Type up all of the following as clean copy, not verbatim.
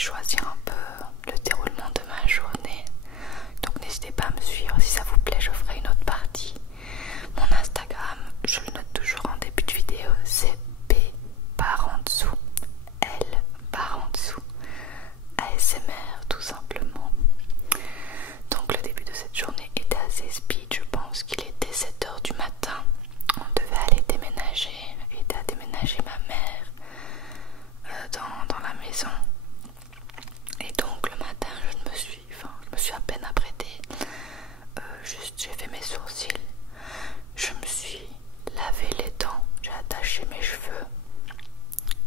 choisir un peu le déroulement de ma journée. Donc n'hésitez pas à me suivre, si ça vous plaît je ferai une autre partie. Mon Instagram, je le note toujours en début de vidéo, c'est P par en dessous, L par en dessous, ASMR tout simplement. Donc le début de cette journée était assez speed, je pense qu'il était 7 h du matin. On devait aller déménager, aider à déménager ma mère dans la maison. Et donc le matin je me suis à peine apprêtée, juste j'ai fait mes sourcils, je me suis lavé les dents, j'ai attaché mes cheveux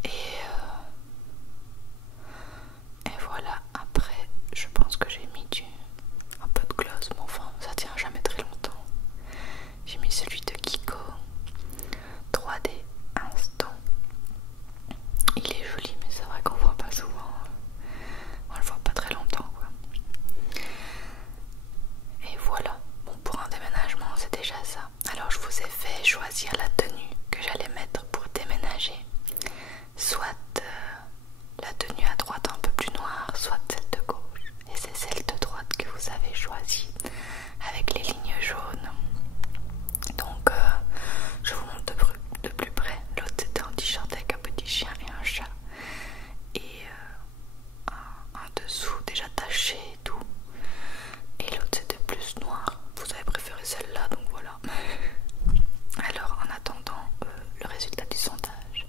et voilà. Après je pense que j'ai mis un peu de gloss, mais enfin ça tient jamais très longtemps. J'ai mis celui de Kiko 3D Instant. Il est joli mais c'est vrai qu'on voit pas souvent, on le voit pas très longtemps quoi. Et voilà, bon, pour un déménagement c'est déjà ça. Alors je vous ai fait choisir la tenue que j'allais mettre pour déménager. Soit la tenue à droite un peu plus noire, soit celle de gauche. Et c'est celle de droite que vous avez choisie avec les lignes jaunes. Donc je vous montre de plus près. L'autre c'était un t-shirt avec un petit chien et un chat. Et un dessous déjà taché et tout. Et l'autre c'était plus noir. Vous avez préféré celle-là, donc voilà. Alors en attendant le résultat du sondage,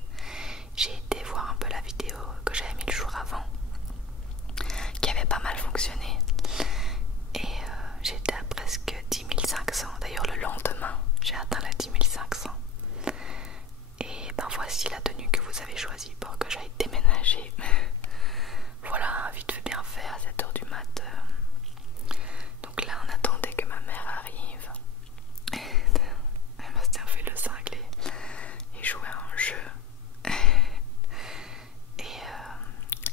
j'ai été voir un peu la vidéo que j'avais mis le jour avant, qui avait pas mal fonctionné. Et j'étais à presque 10 500. D'ailleurs le lendemain j'ai atteint la 10 500. Et ben voici la tenue que vous avez choisie pour que j'aille déménager. Voilà, vite fait bien fait à 7 h du mat. Donc là on attendait que ma mère arrive. Bastien fait le cinglé et jouait à un jeu.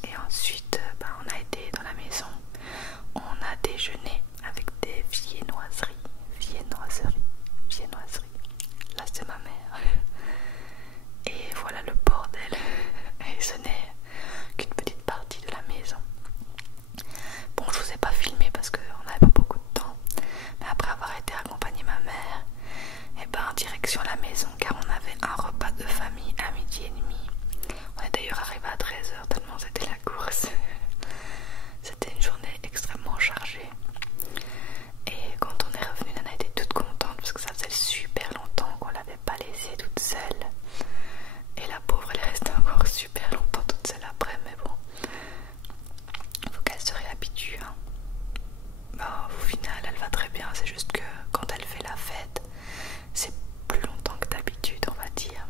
Et ensuite on a été dans la maison. On a déjeuné avec des viennoiseries. Là c'est ma mère. Et voilà le bordel. Et ce n'est qu'une petite partie de la maison. Bon, je vous ai pas filmé parce qu'on n'avait pas beaucoup de temps. Mais après avoir été accompagner ma mère, et direction la maison, car on avait un repas de famille à 12h30. On est d'ailleurs arrivé à 13 h tellement c'était la course. C'était une journée extrêmement chargée. Et quand on est revenu, Nana était toute contente parce que ça faisait super longtemps qu'on l'avait pas laissée toute seule. Et la pauvre, elle est restée encore super longtemps toute seule après, mais bon, faut qu'elle se réhabitue. Au final, elle va très bien, c'est juste que quand elle fait la fête, c'est plus longtemps que d'habitude, on va dire.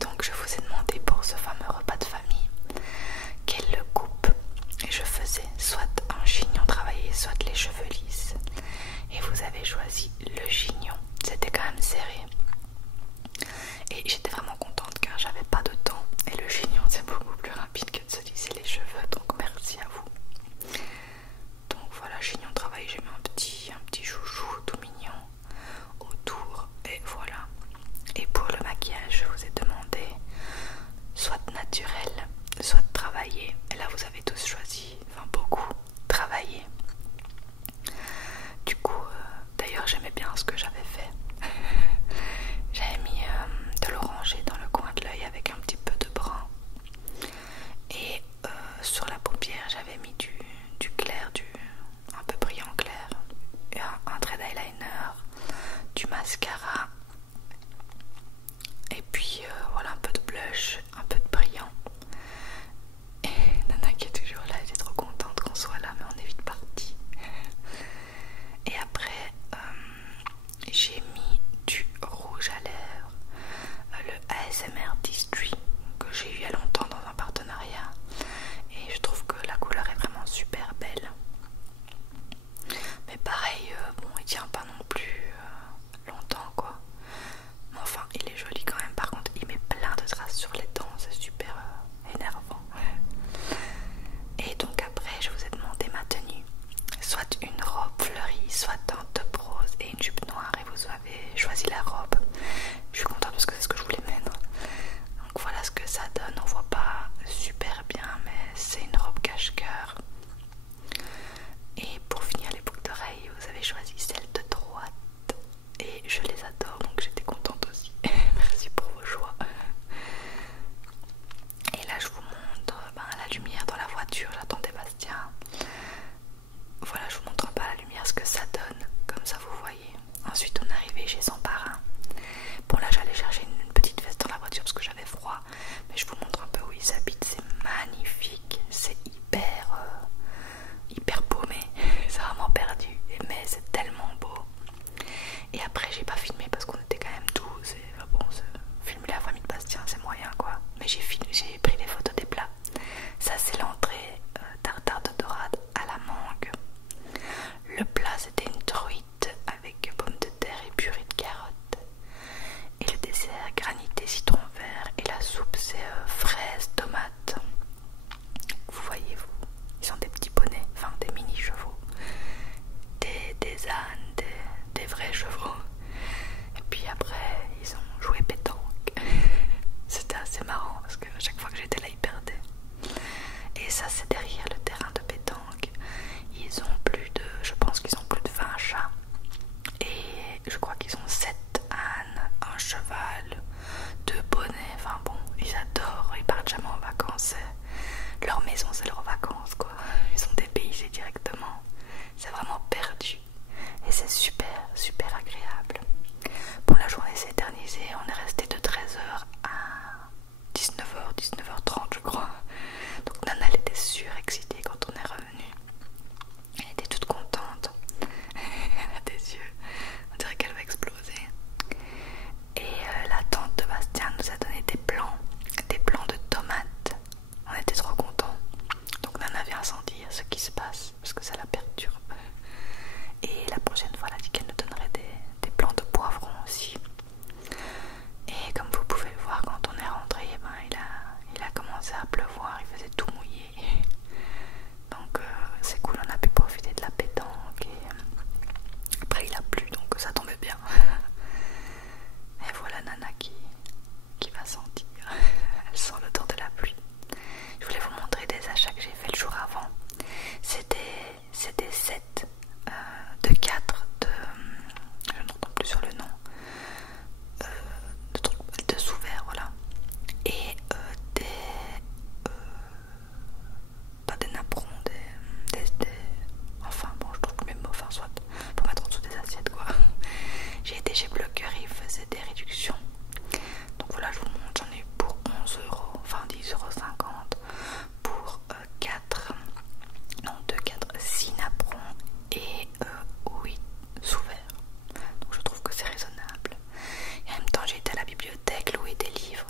Donc je vous ai demandé pour ce fameux repas de famille quel j'ai pris des photos des plats. Ça c'est l'entrée, tartare de dorade à la mangue. Le plat c'était une truite avec pommes de terre et purée de carottes. Et le dessert granité citron vert. Et la soupe c'est fraises, tomates. Vous voyez vous, ils ont des petits bonnets, enfin des mini chevaux. Des ânes, des vrais chevaux. Et puis après ils ont joué pétanque. C'était assez marrant parce que à chaque fois que j'étais là ils perdaient. Et ça c'est derrière le terrain de pétanque. Ils ont plus de, je pense qu'ils ont plus de 20 chats. Et je crois qu'ils ont 7 ânes, un cheval, 2 bonnets. Enfin bon, ils adorent, ils partent jamais en vacances. Leur maison c'est leurs vacances quoi. Ils sont dépaysés directement. C'est vraiment perdu. Et c'est super, super agréable. Bon, la journée s'est éternisée. On est resté de 13h à 19h, 19h30 je crois. Donc Nana elle était surexcitée quand on est revenu. Elle était toute contente. Elle a des yeux, on dirait qu'elle va exploser. Et la tante de Bastien nous a donné des plants de tomates. On était trop contents. Donc Nana vient sans dire ce qui se passe parce que ça la perturbe. Et la prochaine fois elle a dit qu'elle nous donnerait des plants de poivrons aussi. Et comme vous pouvez le voir, quand on est rentré, il a commencé à pleuvoir, il faisait tout mouillé. Donc c'est cool, on a pu profiter de la pétanque. Et après il a plu, donc ça tombait bien. Et voilà Nana qui va sentir. Elle sent l'odeur de la pluie. Je voulais vous montrer des achats que j'ai fait le jour avant. C'était 7 de 4 de... je n'entends plus sur le nom. De sous-verts, voilà. Et pas des napperons, enfin bon, je trouve que mes mots, enfin soit, pour mettre en dessous des assiettes quoi. J'ai été chez Blocker, ils faisaient des réductions. Donc voilà, je vous montre, j'en ai eu pour 11€, enfin 10,50€ pour 6 napperons et 8 sous-verts. Donc je trouve que c'est raisonnable. Et en même temps, j'ai été à la bibliothèque louer des livres.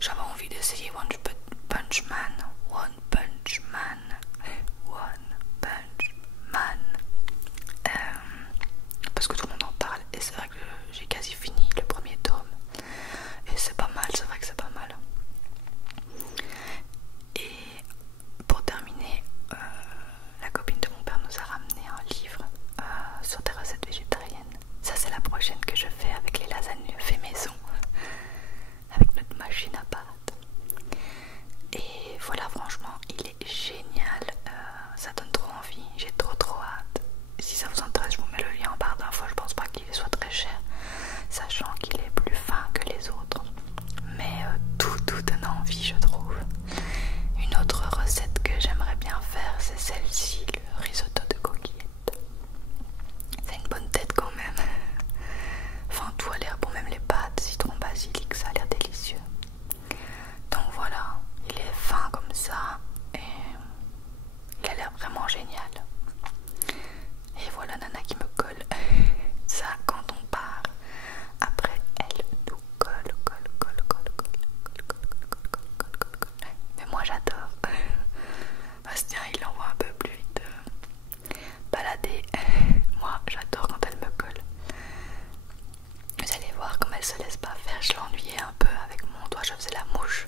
J'avais envie d'essayer One Punch Man. Parce que tout le monde en parle. Et c'est vrai que j'ai quasi fini le premier tome. Et c'est pas mal, c'est vrai que c'est pas mal. Et pour terminer, la copine de mon père nous a ramené un livre sur des recettes végétariennes. Ça c'est la prochaine que je fais avec les lasagnes fait maison, avec notre machine à pâte. Et voilà, franchement il est génial, ça donne trop envie, j'ai trop hâte. Si ça vous intéresse, je vous mets le lien en barre d'infos. Je pense pas qu'il soit très cher, sachant qu'il est plus fin que les autres. Mais tout donne envie, je trouve. Une autre recette que j'aimerais bien faire, c'est celle-ci, le risotto de coquillettes. C'est une bonne tête quand même. Enfin, tout a l'air bon, même les pâtes, citron, basilic, ça a l'air délicieux. Donc voilà, il est fin comme ça et il a l'air vraiment génial. Et voilà Nana qui me colle. Ça, quand on part, après elle nous colle. Mais moi j'adore. Bastien il envoie un peu plus vite balader. Moi j'adore quand elle me colle. Vous allez voir comme elle se laisse pas faire. Je l'ennuyais un peu avec mon doigt, je faisais la mouche.